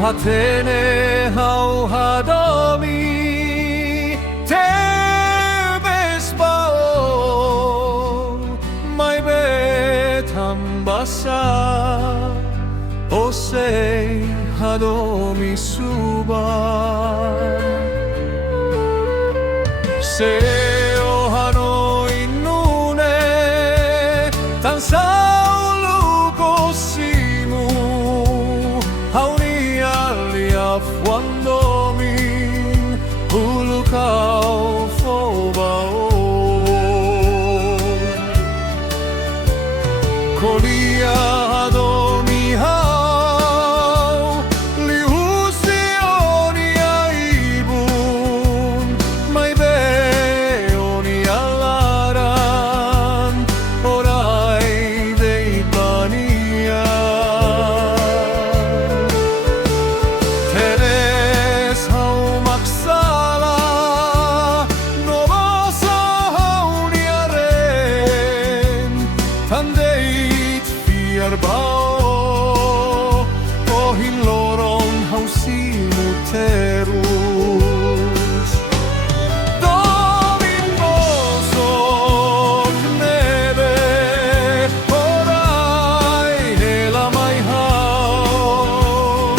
hatene hauhadomi tebes bao mai betam basa osei hadomi suba se o hanoi nune tan saulu kosimu Fuandomin ulukau fobao Kolia adomi hau lihusioni aibun mai beoni alaran orai dei pania Bao ohin loron hausimu terus Domin bosok nebe orai helamai hau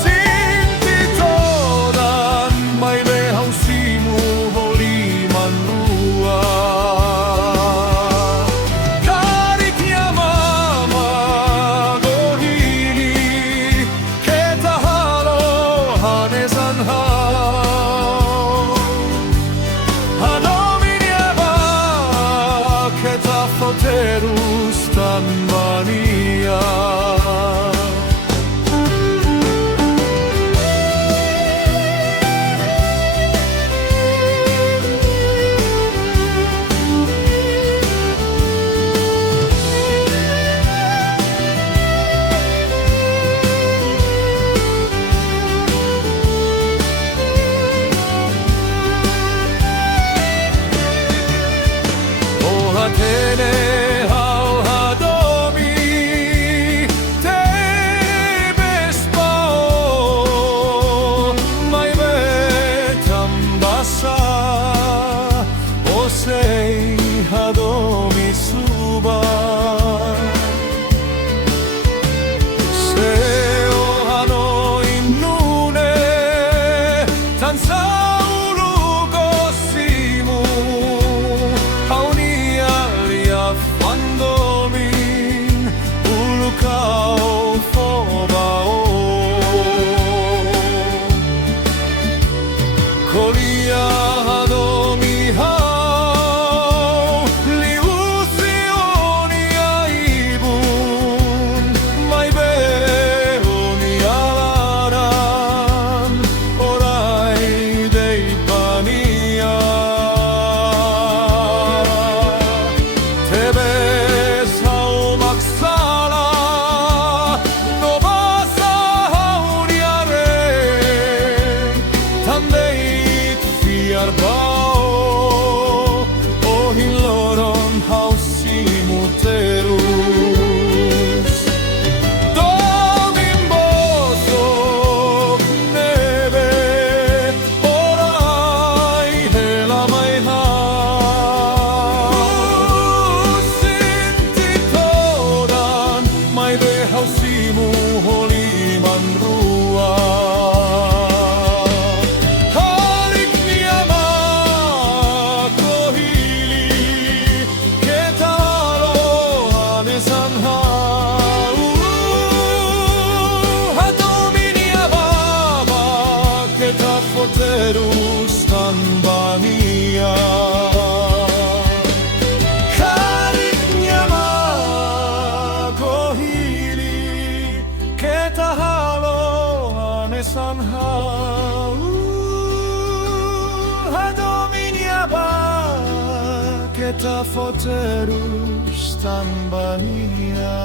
Sinti todan mai be hausimu holiman rua Terus tanbania Oh hatene hadomi suba se o hanoi nune tan saulu kosimu hauni alia fandomin ulukau fobao kolia hadomi Bao ohin loron hausimu terus Domin bosok nebe orai helamai hau Sinti todan mai be hausimu holiman rua Terus tanbania Kariknya makohili Keta halo anesan hau Hadominya ba Keta terus tanbania